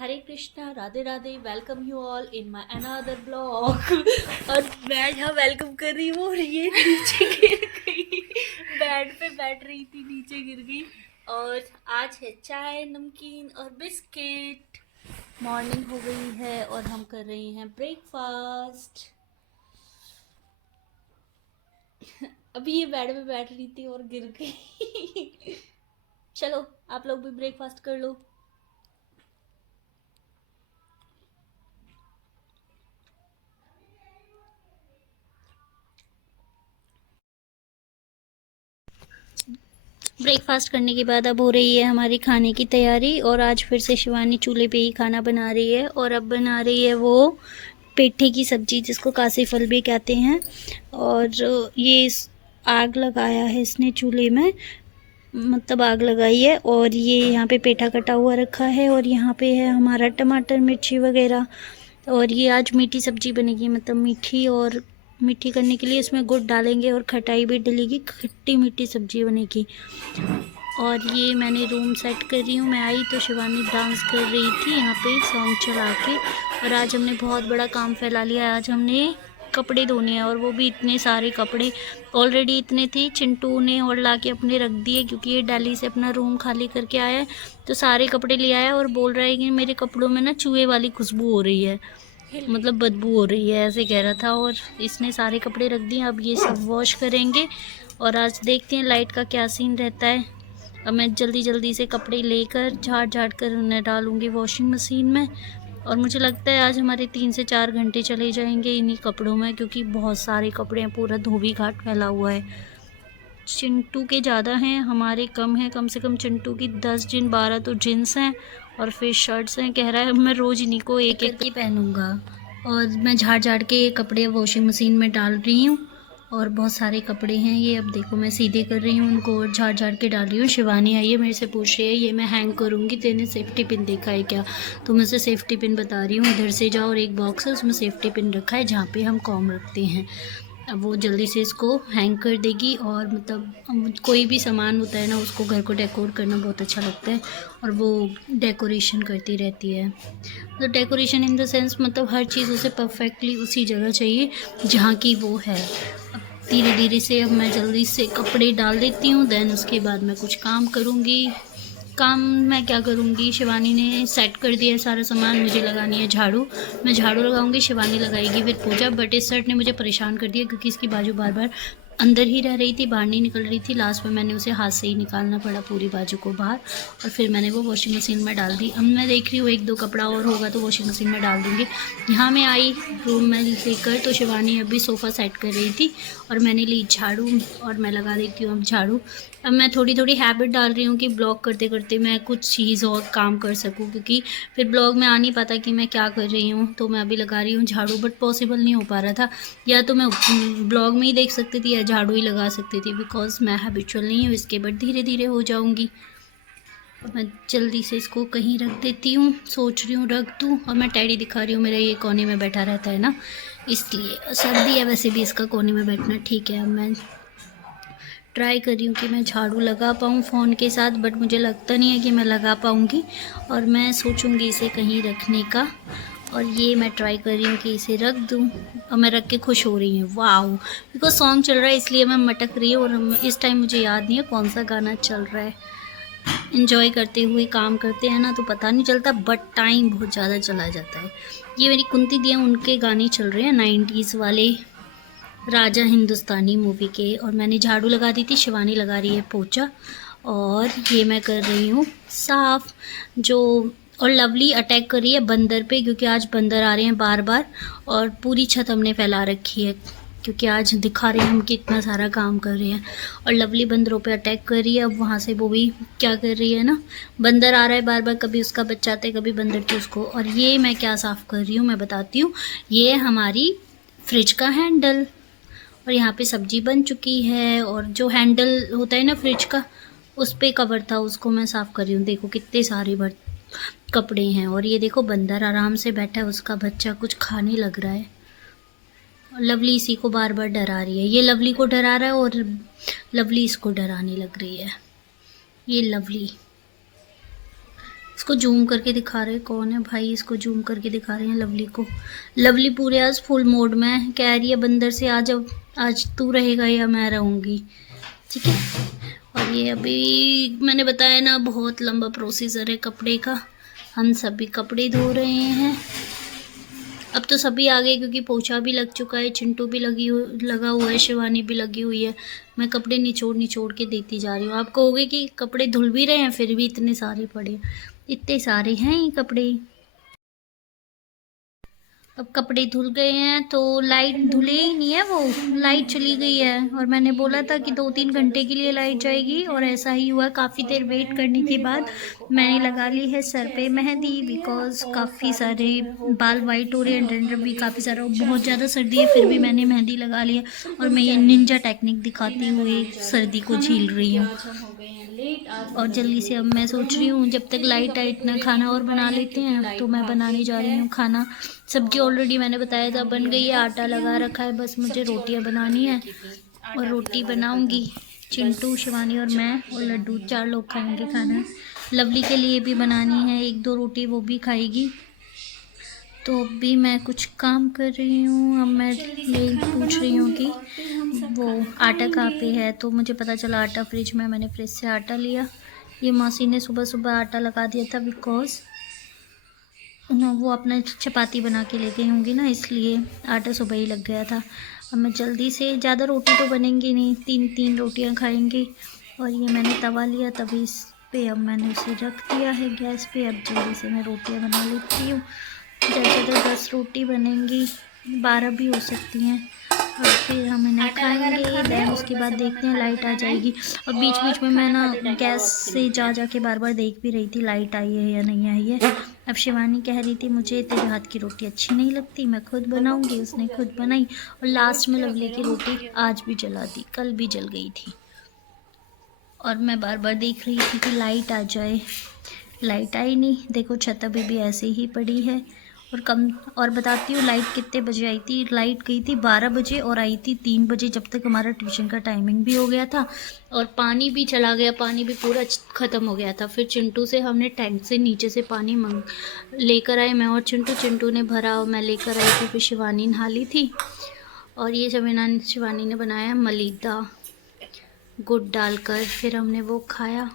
Hare Krishna, Radhe Radhe. Welcome you all in my another blog. और मैं यहाँ वेलकम कर रही हूँ और ये नीचे गिर गई। बेड पे बैठ रही थी, नीचे गिर गई। और आज है चाय, नमकीन और बिस्किट। मॉर्निंग हो गई है और हम कर रहे हैं ब्रेकफास्ट। अभी ये बेड पे बैठ रही थी और गिर गई। चलो आप लोग भी ब्रेकफास्ट कर लो। ब्रेकफास्ट करने के बाद अब हो रही है हमारी खाने की तैयारी। और आज फिर से शिवानी चूल्हे पे ही खाना बना रही है। और अब बना रही है वो पेठे की सब्ज़ी, जिसको कासी फल भी कहते हैं। और ये आग लगाया है इसने चूल्हे में, मतलब आग लगाई है। और ये यहाँ पे पेठा कटा हुआ रखा है और यहाँ पे है हमारा टमाटर, मिर्ची वगैरह। और ये आज मीठी सब्ज़ी बनेगी, मतलब मीठी। और मीठी करने के लिए इसमें गुड़ डालेंगे और खटाई भी डलेगी, खट्टी मीठी सब्ज़ी बनेगी। और ये मैंने रूम सेट कर रही हूँ। मैं आई तो शिवानी डांस कर रही थी यहाँ पे सॉन्ग चला के। और आज हमने बहुत बड़ा काम फैला लिया। आज हमने कपड़े धोने हैं, और वो भी इतने सारे कपड़े। ऑलरेडी इतने थे, चिंटू ने और ला के अपने रख दिए, क्योंकि ये दिल्ली से अपना रूम खाली करके आया है। तो सारे कपड़े ले आया और बोल रहा है कि मेरे कपड़ों में ना चूहे वाली खुशबू हो रही है, मतलब बदबू हो रही है, ऐसे कह रहा था। और इसने सारे कपड़े रख दिए, अब ये सब वॉश करेंगे। और आज देखते हैं लाइट का क्या सीन रहता है। अब मैं जल्दी जल्दी से कपड़े लेकर झाड़ कर उन्हें डालूँगी वॉशिंग मशीन में। और मुझे लगता है आज हमारे 3 से 4 घंटे चले जाएंगे इन्हीं कपड़ों में, क्योंकि बहुत सारे कपड़े हैं, पूरा धोबी घाट फैला हुआ है। चिंटू के ज़्यादा हैं, हमारे कम हैं। कम से कम चिंटू की 10 जिन 12 तो जींस हैं और फिर शर्ट्स हैं। कह रहा है मैं रोज़ इन्हीं को एक एक ही पहनूँगा। और मैं झाड़ के कपड़े वॉशिंग मशीन में डाल रही हूँ। और बहुत सारे कपड़े हैं ये, अब देखो मैं सीधे कर रही हूँ उनको और झाड़ के डाल रही हूँ। शिवानी आई है, मेरे से पूछ रही है ये मैं हैंग करूँगी, तेने सेफ्टी पिन देखा है क्या? तो मैं उसे सेफ्टी पिन बता रही हूँ। इधर से जाओ और एक बॉक्स है, उसमें सेफ्टी पिन रखा है जहाँ पे हम कॉम रखते हैं। अब वो जल्दी से इसको हैंग कर देगी। और मतलब कोई भी सामान होता है ना, उसको घर को डेकोर करना बहुत अच्छा लगता है। और वो डेकोरेशन करती रहती है। तो डेकोरेशन इन द सेंस, मतलब हर चीज़ उसे परफेक्टली उसी जगह चाहिए जहाँ की वो है। अब धीरे धीरे से अब मैं जल्दी से कपड़े डाल देती हूँ, देन उसके बाद मैं कुछ काम करूँगी। काम मैं क्या करूँगी, शिवानी ने सेट कर दिया है सारा सामान, मुझे लगानी है झाड़ू। मैं झाड़ू लगाऊंगी, शिवानी लगाएगी फिर पूजा। बट इस शर्ट ने मुझे परेशान कर दिया, क्योंकि इसकी बाजू बार बार अंदर ही रह रही थी, बाहर नहीं निकल रही थी। लास्ट में मैंने उसे हाथ से ही निकालना पड़ा पूरी बाजू को बाहर। और फिर मैंने वो वॉशिंग मशीन में डाल दी। अब मैं देख रही हूँ 1-2 कपड़ा और होगा तो वॉशिंग मशीन में डाल दूँगी। यहाँ मैं आई रूम में लेकर, तो शिवानी अभी सोफ़ा सेट कर रही थी और मैंने ली झाड़ू। और मैं लगा देती हूँ अब झाड़ू। अब मैं थोड़ी थोड़ी हैबिट डाल रही हूँ कि ब्लॉग करते करते मैं कुछ चीज़ और काम कर सकूँ, क्योंकि फिर ब्लॉग में आ नहीं पाता कि मैं क्या कर रही हूँ। तो मैं अभी लगा रही हूँ झाड़ू, बट पॉसिबल नहीं हो पा रहा था। या तो मैं ब्लॉग में ही देख सकती थी या झाड़ू ही लगा सकती थी, बिकॉज मैं हैबिचुअल नहीं हूँ इसके। बट धीरे धीरे हो जाऊँगी। मैं जल्दी से इसको कहीं रख देती हूँ, सोच रही हूँ रख दूँ। और मैं टैडी दिखा रही हूँ, मेरा ये कोने में बैठा रहता है ना, इसलिए। सर्दी है वैसे भी, इसका कोने में बैठना ठीक है। अब मैं ट्राई कर रही हूँ कि मैं झाड़ू लगा पाऊँ फ़ोन के साथ, बट मुझे लगता नहीं है कि मैं लगा पाऊँगी। और मैं सोचूँगी इसे कहीं रखने का। और ये मैं ट्राई कर रही हूँ कि इसे रख दूँ। और मैं रख के खुश हो रही हूँ, वाह, बिकॉज सॉन्ग चल रहा है इसलिए मैं मटक रही हूँ। और इस टाइम मुझे याद नहीं है कौन सा गाना चल रहा है। इंजॉय करते हुए काम करते हैं ना, तो पता नहीं चलता, बट टाइम बहुत ज़्यादा चला जाता है। ये मेरी कुंती दी है, उनके गाने चल रहे हैं 90s वाले, राजा हिंदुस्तानी मूवी के। और मैंने झाड़ू लगा दी थी, शिवानी लगा रही है पोछा। और ये मैं कर रही हूँ साफ़ जो। और लवली अटैक कर रही है बंदर पे, क्योंकि आज बंदर आ रहे हैं बार बार। और पूरी छत हमने फैला रखी है, क्योंकि आज दिखा रहे हैं हम कि इतना सारा काम कर रहे हैं। और लवली बंदरों पे अटैक कर रही है। अब वहाँ से वो भी क्या कर रही है ना, बंदर आ रहा है बार बार, कभी उसका बच्चा आता है, कभी बंदर के उसको। और ये मैं क्या साफ़ कर रही हूँ मैं बताती हूँ। ये हमारी फ्रिज का हैंडल, और यहाँ पे सब्जी बन चुकी है। और जो हैंडल होता है ना फ्रिज का, उस पे कवर था, उसको मैं साफ़ कर रही हूँ। देखो कितने सारे कपड़े हैं। और ये देखो बंदर आराम से बैठा है, उसका बच्चा कुछ खाने लग रहा है। और लवली इसी को बार बार डरा रही है, ये लवली को डरा रहा है और लवली इसको डराने लग रही है। ये लवली इसको जूम करके दिखा रहे कौन है भाई, इसको जूम करके दिखा रहे हैं लवली को। लवली पूरे आज फुल मोड में है, कह रही है बंदर से आज तू रहेगा या मैं रहूँगी, ठीक है। और ये अभी मैंने बताया ना, बहुत लंबा प्रोसीजर है कपड़े का। हम सभी कपड़े धो रहे हैं। अब तो सभी आ गए क्योंकि पोछा भी लग चुका है, चिंटू भी लगा हुआ है, शिवानी भी लगी हुई है। मैं कपड़े निचोड़ के देती जा रही हूँ। आप कहोगे कि कपड़े धुल भी रहे हैं फिर भी इतने सारे पड़े, इतने सारे हैं ये कपड़े। अब कपड़े धुल गए हैं तो लाइट धुले ही नहीं है, वो लाइट चली गई है। और मैंने बोला था कि 2-3 घंटे के लिए लाइट जाएगी और ऐसा ही हुआ। काफ़ी देर वेट करने के बाद मैंने लगा ली है सर पे मेहंदी, बिकॉज काफ़ी सारे बाल वाइट हो रहे हैं, डैंड्रफ भी काफ़ी सारा, बहुत ज़्यादा सर्दी है फिर भी मैंने मेहंदी लगा लिया। और मैं ये निंजा टेक्निक दिखाती हुए सर्दी को झील रही हूँ। और जल्दी से अब मैं सोच रही हूँ जब तक लाइट आए इतना खाना और बना लेते हैं, तो मैं बनाने जा रही हूँ खाना। सब्जी ऑलरेडी मैंने बताया था बन गई है, आटा लगा रखा है, बस मुझे रोटियाँ बनानी है और रोटी बनाऊँगी। चिंटू, शिवानी और मैं और लड्डू 4 लोग खाएंगे खाना। लवली के लिए भी बनानी है 1-2 रोटी, वो भी खाएगी। तो अभी मैं कुछ काम कर रही हूँ। अब मैं ये पूछ रही हूँ कि वो आटा कहाँ पे है, तो मुझे पता चला आटा फ्रिज में। मैंने फ्रिज से आटा लिया। ये मौसी ने सुबह सुबह आटा लगा दिया था, बिकॉज वो अपना चपाती बना के ले गई होंगी ना, इसलिए आटा सुबह ही लग गया था। अब मैं जल्दी से, ज़्यादा रोटी तो बनेंगी नहीं, 3 रोटियाँ खाएंगी। और ये मैंने तवा लिया तभी इस पे, अब मैंने उसे रख दिया है गैस पे। अब जल्दी से मैं रोटियाँ बना लेती हूँ। ज़्यादा 10 रोटी बनेंगी, 12 भी हो सकती हैं। और फिर हम इन्हें खाएंगे। देन उसके बाद देखते हैं, लाइट आ जाएगी। और बीच बीच में मैं ना गैस से जा के बार बार देख भी रही थी लाइट आई है या नहीं आई है। अब शिवानी कह रही थी मुझे तेरे हाथ की रोटी अच्छी नहीं लगती, मैं खुद बनाऊंगी। उसने खुद बनाई और लास्ट में लवली की रोटी आज भी जला दी, कल भी जल गई थी। और मैं बार बार देख रही थी कि लाइट आ जाए, लाइट आई नहीं। देखो छत अभी भी ऐसे ही पड़ी है। और बताती हूँ लाइट कितने बजे आई थी। लाइट गई थी 12 बजे और आई थी 3 बजे, जब तक हमारा ट्यूशन का टाइमिंग भी हो गया था और पानी भी चला गया, पानी भी पूरा ख़त्म हो गया था। फिर चिंटू से हमने टैंक से नीचे से पानी लेकर आए, मैं और चिंटू ने भरा और मैं लेकर आई थी। फिर शिवानी नहा ली थी और ये शिवानी ने बनाया मलीदा गुड़ डालकर, फिर हमने वो खाया।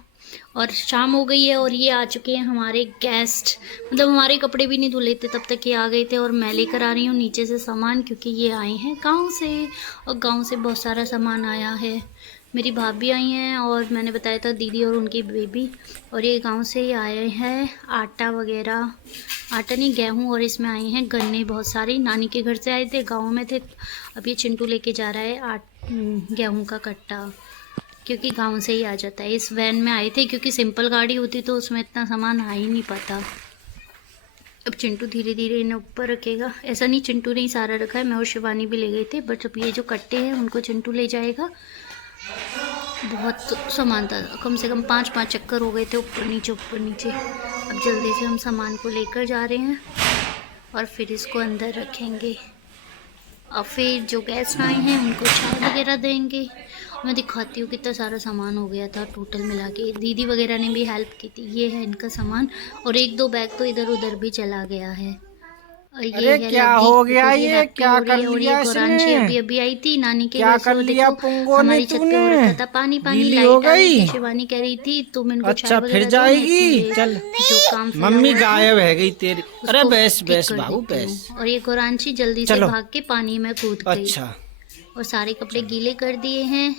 और शाम हो गई है और ये आ चुके हैं हमारे गेस्ट। मतलब हमारे कपड़े भी नहीं धुले थे तब तक ये आ गए थे। और मैं लेकर आ रही हूँ नीचे से सामान, क्योंकि ये आए हैं गांव से और गांव से बहुत सारा सामान आया है। मेरी भाभी आई हैं और मैंने बताया था दीदी और उनकी बेबी। और ये गांव से ही आए हैं आटा वगैरह, आटा नहीं गेहूँ, और इसमें आए हैं गन्ने बहुत सारे। नानी के घर से आए थे, गाँव में थे। अब ये चिंटू लेके जा रहा है गेहूँ का कट्टा, क्योंकि गांव से ही आ जाता है। इस वैन में आए थे, क्योंकि सिंपल गाड़ी होती तो उसमें इतना सामान आ ही नहीं पाता। अब चिंटू धीरे धीरे इन्हें ऊपर रखेगा। ऐसा नहीं चिंटू ने ही सारा रखा है, मैं और शिवानी भी ले गए थे, बट अब ये जो कट्टे हैं उनको चिंटू ले जाएगा। बहुत सामान था, कम से कम 5-5 चक्कर हो गए थे ऊपर नीचे ऊपर नीचे। अब जल्दी से हम सामान को लेकर जा रहे हैं और फिर इसको अंदर रखेंगे। और फिर जो गेस्ट आए हैं उनको चाय वगैरह देंगे। मैं दिखाती हूँ कितना सारा सामान हो गया था टोटल मिला के। दीदी वगैरह ने भी हेल्प की थी। ये है इनका सामान और 1-2 बैग तो इधर उधर भी चला गया है। और ये है क्या हो गया, ये क्या कर और लिया ये गौरांशी इसने? अभी आई थी नानी के क्या घर से। कर और लिया देखो पुंगो ने हमारी छत पे हो रखा था पानी पानी, गीली हो लाइट आ रही गई। थी। शिवानी कह रही थी तुम इनको अच्छा चाय फिर वगैरह दो, मैं जाएगी। इसमें चल जो काम फैला मम्मी हुआ था गायब है गई तेरी। अरे उसको बैस ठीक बैस कर बाबू देती हूँ। बैस। और ये गौरांशी जल्दी से चलो। भाग के पानी में कूद गई। अच्छा और सारे कपड़े गीले कर दिए हैं।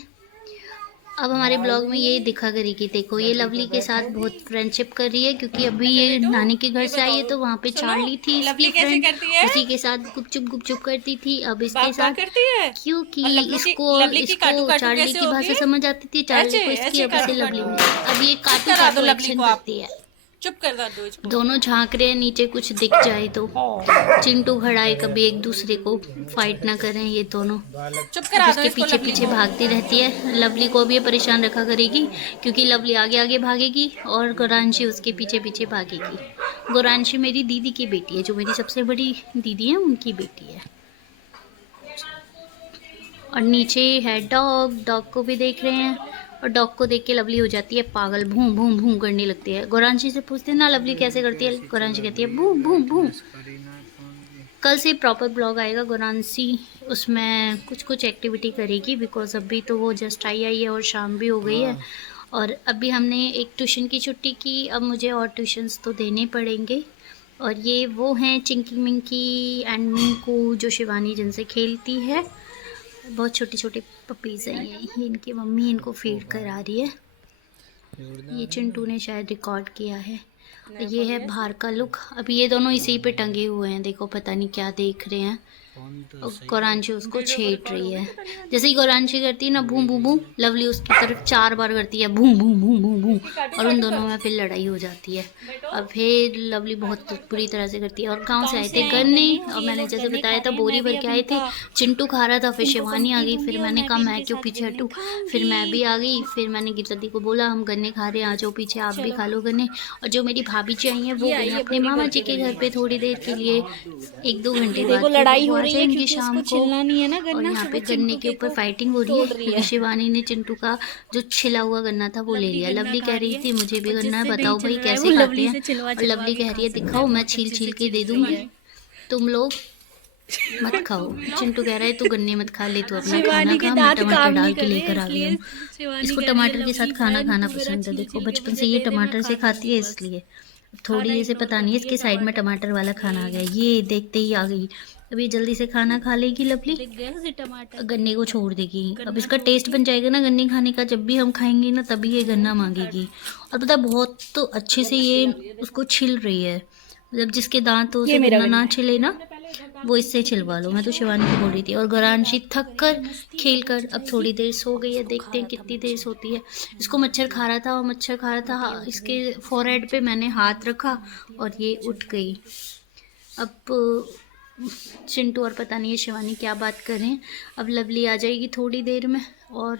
अब हमारे ब्लॉग में ये दिखा करेगी। देखो ये लवली के साथ बहुत फ्रेंडशिप कर रही है, क्योंकि अभी ये नानी के घर से आई है तो वहाँ पे चार्ली थी इसकी फ्रेंड, उसी के साथ गुपचुप करती थी। अब इसके साथ क्योंकि इसको चार्ली की भाषा समझ आती थी, चार्ली को इसकी, अब इसे लवली में। अब ये काटू एक्शन करती है। चुप कर दो इसको। दोनों झांक रहे हैं नीचे, कुछ दिख जाए तो। चिंटू खड़ा है, कभी एक दूसरे को फाइट ना करें ये दोनों। चुप करा दो उसके इसको। पीछे पीछे भागती रहती है। लवली को भी ये परेशान रखा करेगी, क्योंकि लवली आगे आगे भागेगी और गौरांशी उसके पीछे पीछे भागेगी। गौरांशी मेरी दीदी की बेटी है, जो मेरी सबसे बड़ी दीदी है उनकी बेटी है। और नीचे है डॉग को भी देख रहे हैं। और डॉग को देख के लवली हो जाती है पागल, भूं भूं भूं करने लगती है। गौरांशी से पूछते हैं ना लवली कैसे करती है, गौरांशी कहती है भूं भूं भूं। कल से प्रॉपर ब्लॉग आएगा गौरांशी, उसमें कुछ कुछ एक्टिविटी करेगी बिकॉज अभी तो वो जस्ट आई है और शाम भी हो गई है। और अभी हमने एक ट्यूशन की छुट्टी की, अब मुझे और ट्यूशन्स तो देने पड़ेंगे। और ये वो हैं चिंकी मिंकी एंड मिंकू जो शिवानी जिनसे खेलती है। बहुत छोटे छोटे पपीज़ हैं ये इनकी मम्मी इनको फीड करा रही है। ये चिंटू ने शायद रिकॉर्ड किया है। ये है बाहर का लुक। अब ये दोनों इसी पे टंगे हुए हैं, देखो पता नहीं क्या देख रहे हैं। और गौरांशी उसको छेड़ रही है। जैसे ही गौरांशी करती है ना भूं भूं भूं, लवली उसकी तरफ 4 बार करती है भूं भूं भूं भूं भूं, और उन दोनों में फिर लड़ाई हो जाती है। अब फिर लवली बहुत बुरी तरह से करती है। और गांव से आए थे गन्ने, और मैंने जैसे बताया था बोरी भर के आए थे। चिंटू खा रहा था, फिर शिवानी आ गई, फिर मैंने कहा मैं क्यों पीछे हटूँ, फिर मैं भी आ गई। फिर मैंने गिरजदी को बोला हम गन्ने खा रहे हैं, आ जाओ पीछे आप भी खा लो गन्ने। और जो मेरी भाभी जी आई हैं वो गई अपने मामा जी के घर पे थोड़ी देर के लिए, 1-2 घंटे बाद। देखो लड़ाई हो रही है शाम को, नहीं है ना गन्ना, और यहाँ पे गन्ने के ऊपर फाइटिंग हो रही है। शिवानी ने चिंटू का जो छिला हुआ गन्ना था वो ले लिया। लवली कह रही थी मुझे भी गन्ना है, बताओ भाई कैसे खाते हैं। और लवली कह रही है दिखाओ मैं छील छील के दे दूंगी, तुम लोग मत खाओ। चिंटू कह रहा है तू गन्ने मत खा, ले तू अपना खाना खा, मैं टमाटर डाल के लेकर आ गई हूँ। इसको टमाटर के साथ खाना खाना पसंद है, देखो बचपन से ये टमाटर से खाती है इसलिए। थोड़ी से पता नहीं है इसके साइड में टमाटर वाला खाना आ गया, ये देखते ही आ गई। अब ये जल्दी से खाना खा लेगी लवली, गन्ने को छोड़ देगी। अब इसका टेस्ट बन जाएगा ना गन्ने खाने का, जब भी हम खाएंगे ना तभी ये गन्ना मांगेगी। और पता बहुत तो अच्छे से ये उसको छिल रही है, मतलब जिसके दांत से गन्ना ना छिले ना वो इससे छिलवा लो। मैं तो शिवानी को बोल रही थी। और गौरांशी थक कर खेल कर अब थोड़ी देर सो गई है, देखते हैं कितनी देर सोती है। इसको मच्छर खा रहा था और मच्छर खा रहा था, इसके फोरहेड पे मैंने हाथ रखा और ये उठ गई। अब चिंटू और पता नहीं है शिवानी क्या बात करें। अब लवली आ जाएगी थोड़ी देर में और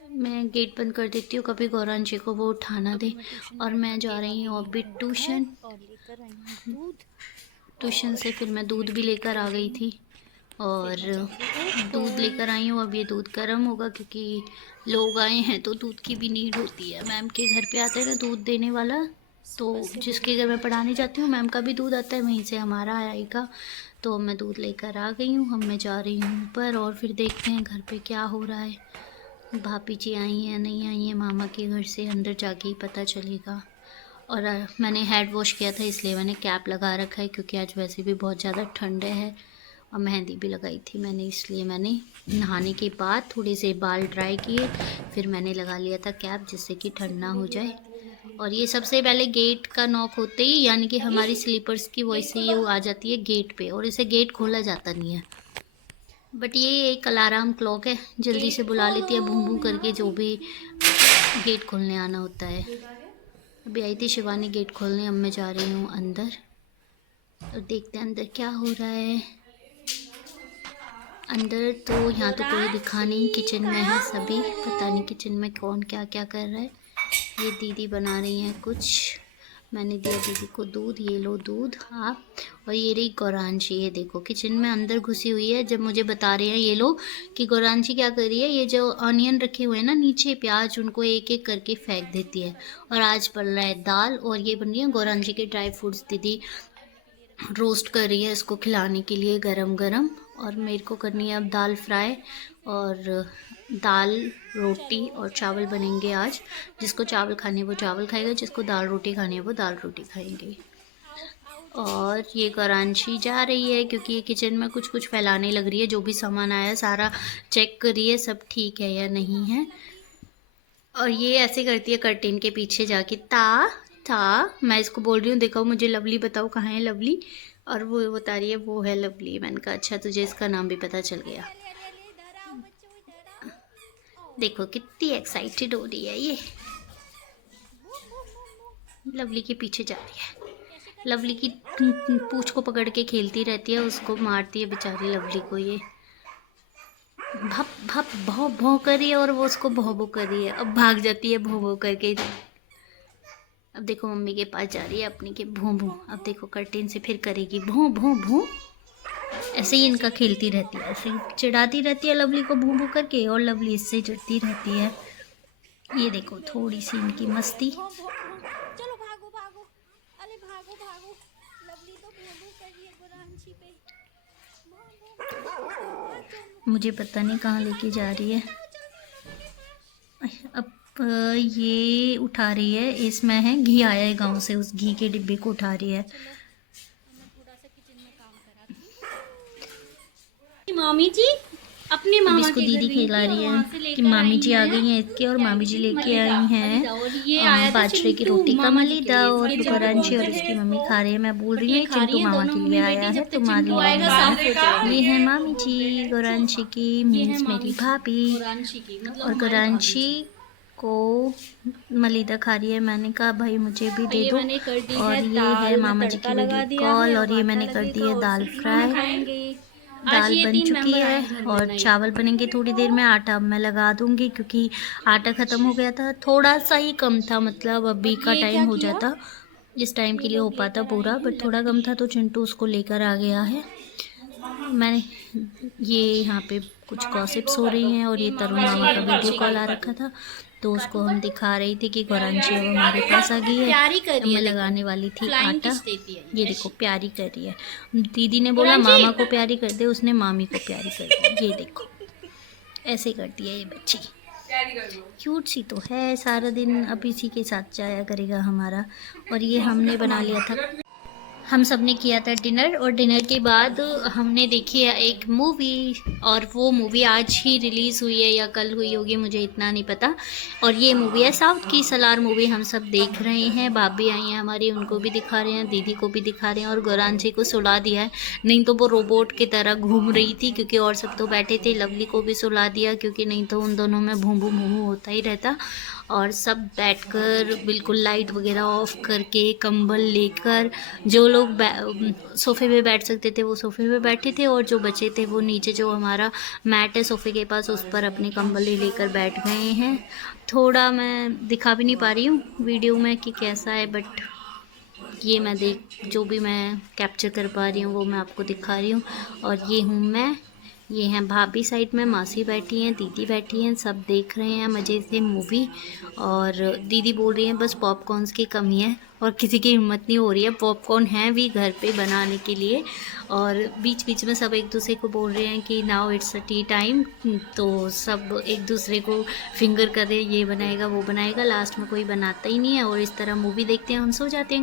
मैं गेट बंद कर देती हूँ, कभी गौरांशी को वो उठाना दे। और मैं जा रही हूँ अभी ट्यूशन से फिर मैं दूध भी लेकर आ गई थी और दूध लेकर आई हूँ। अब ये दूध गर्म होगा क्योंकि लोग आए हैं तो दूध की भी नीड होती है। मैम के घर पे आता है ना दूध देने वाला, तो जिसके घर मैं पढ़ाने जाती हूँ मैम का भी दूध आता है, वहीं से हमारा आएगा। तो मैं दूध लेकर आ गई हूँ, अब मैं जा रही हूँ ऊपर और फिर देखते हैं घर पे क्या हो रहा है। भाभी जी आई हैं नहीं आई हैं मामा के घर से, अंदर जाके ही पता चलेगा। और मैंने हेड वॉश किया था इसलिए मैंने कैप लगा रखा है क्योंकि आज वैसे भी बहुत ज़्यादा ठंड है। और मेहंदी भी लगाई थी मैंने, इसलिए मैंने नहाने के बाद थोड़े से बाल ड्राई किए, फिर मैंने लगा लिया था कैप जिससे कि ठंड ना हो जाए। और ये सबसे पहले गेट का नॉक होते ही यानी कि हमारी स्लीपर्स की वॉइस से ये आ जाती है गेट पे और इसे गेट खोला जाता नहीं है। बट ये एक अलार्म क्लॉक है, जल्दी से बुला लेती है भूं भूं करके जो भी गेट खोलने आना होता है। अभी आई थी शिवानी गेट खोलने, अब मैं जा रही हूँ अंदर और देखते हैं अंदर क्या हो रहा है। अंदर तो यहाँ तो कोई दिखा नहीं, किचन में है सभी, पता नहीं किचन में कौन क्या क्या कर रहा है। ये दीदी बना रही हैं कुछ, मैंने दिया दीदी को दूध, ये लो दूध आप। और ये रही गौरांशी, ये देखो किचन में अंदर घुसी हुई है। जब मुझे बता रहे हैं ये लोग कि गौरांशी क्या कर रही है, ये जो ऑनियन रखे हुए हैं ना नीचे प्याज, उनको एक एक करके फेंक देती है। और आज बन रहा है दाल और ये बन रही है गौरांशी के ड्राई फ्रूट्स, दीदी रोस्ट कर रही है इसको खिलाने के लिए गरम गरम। और मेरे को करनी है अब दाल फ्राई और दाल रोटी और चावल बनेंगे आज। जिसको चावल खाने वो चावल खाएगा, जिसको दाल रोटी खानी है वो दाल रोटी खाएंगे। और ये गौरांशी जा रही है क्योंकि ये किचन में कुछ कुछ फैलाने लग रही है, जो भी सामान आया सारा चेक कर रही है सब ठीक है या नहीं है। और ये ऐसे करती है कर्टेन के पीछे जाके था मैं इसको बोल रही हूँ देखो मुझे लवली बताओ कहाँ है लवली, और वो बता रही है वो है लवली। मैंने कहा अच्छा तुझे इसका नाम भी पता चल गया। देखो कितनी एक्साइटेड हो रही है ये, लवली के पीछे जा रही है। लवली की पूंछ को पकड़ के खेलती रहती है, उसको मारती है बेचारी लवली को। ये भप भप भौ भौ कर रही है और वो उसको भौ भौ कर रही है, अब भाग जाती है भौ भौ करके। अब देखो मम्मी के पास जा रही है अपनी के भों भों। अब देखो कर्टेन से फिर करेगी भों भों भों। ऐसे ही इनका खेलती रहती है, ऐसे ही चिढ़ाती रहती है लवली को भूं भूं करके, और लवली इससे चिढ़ती रहती है। ये देखो थोड़ी सी इनकी मस्ती। चलो भागो भागो, अरे भागो भागो, लवली तो भूं कर रही है गुरांशी पे। मुझे पता नहीं कहाँ लेके जा रही है। अब ये उठा रही है, इसमें है घी आया है गांव से, उस घी के डिब्बे को उठा रही है। मामी जी अपने मामा इसको दीदी खिला रही है कि मामी जी आ गई हैं इसके, और मामी जी लेके आई हैं बाजरे की रोटी का मलीदा, और गुरांशी और इसकी मम्मी खा रही है। मैं बोल रही हूँ चिंटू मामा के लिए आया है, तुम्हारे लिए आया है। ये है मामी जी गुरांशी की, मीन्स मेरी भाभी, और गुरांशी को मलीदा खा रही है। मैंने कहा भाई मुझे भी दे दो। और ये है मामा जी की वीडियो कॉल, और ये मैंने कर दी है दाल फ्राई। दाल बन चुकी है और चावल बनेंगे थोड़ी देर में। आटा अब मैं लगा दूंगी क्योंकि आटा ख़त्म हो गया था, थोड़ा सा ही कम था, मतलब अभी का टाइम हो जाता जिस टाइम के लिए हो पाता पूरा, बट थोड़ा कम था तो चिंटू उसको लेकर आ गया है। मैंने ये यहाँ पे कुछ गॉसिप्स हो रही हैं, और ये तरुण मामा का वीडियो कॉल आ रखा था तो उसको हम दिखा रही थी कि गुरांशी अब हमारे पास आ गई है। मैं लगाने वाली थी आटा, ये देखो प्यारी कर रही है। दीदी ने बोला मामा को प्यारी कर दे, उसने मामी को प्यारी कर दी। ये देखो ऐसे करती है ये बच्ची, क्यूट सी तो है, सारा दिन अब इसी के साथ जाया करेगा हमारा। और ये हमने बना लिया था, हम सब ने किया था डिनर, और डिनर के बाद हमने देखी है एक मूवी, और वो मूवी आज ही रिलीज़ हुई है या कल हुई होगी, मुझे इतना नहीं पता। और ये मूवी है साउथ की सलार मूवी, हम सब देख रहे हैं। भाभी आई हैं हमारी, उनको भी दिखा रहे हैं, दीदी को भी दिखा रहे हैं, और गुरांशी को सुला दिया है, नहीं तो वो रोबोट की तरह घूम रही थी क्योंकि और सब तो बैठे थे। लवली को भी सुला दिया क्योंकि नहीं तो उन दोनों में भूं भूं भूं होता ही रहता। और सब बैठकर बिल्कुल लाइट वगैरह ऑफ करके कंबल लेकर, जो लोग सोफ़े पे बैठ सकते थे वो सोफ़े पे बैठे थे, और जो बचे थे वो नीचे जो हमारा मैट है सोफ़े के पास उस पर अपने कंबल लेकर बैठ गए हैं। थोड़ा मैं दिखा भी नहीं पा रही हूँ वीडियो में कि कैसा है, बट ये मैं जो भी मैं कैप्चर कर पा रही हूँ वो मैं आपको दिखा रही हूँ। और ये हूँ मैं, ये हैं भाभी साइड में, मासी बैठी हैं, दीदी बैठी हैं, सब देख रहे हैं मज़े से मूवी। और दीदी बोल रही हैं बस पॉपकॉर्न्स की कमी है, और किसी की हिम्मत नहीं हो रही है, पॉपकॉर्न हैं भी घर पे बनाने के लिए। और बीच बीच में सब एक दूसरे को बोल रहे हैं कि now it's a T time, तो सब एक दूसरे को फिंगर कर रहे हैं, ये बनाएगा वो बनाएगा, लास्ट में कोई बनाता ही नहीं है, और इस तरह मूवी देखते हैं हम सो जाते हैं।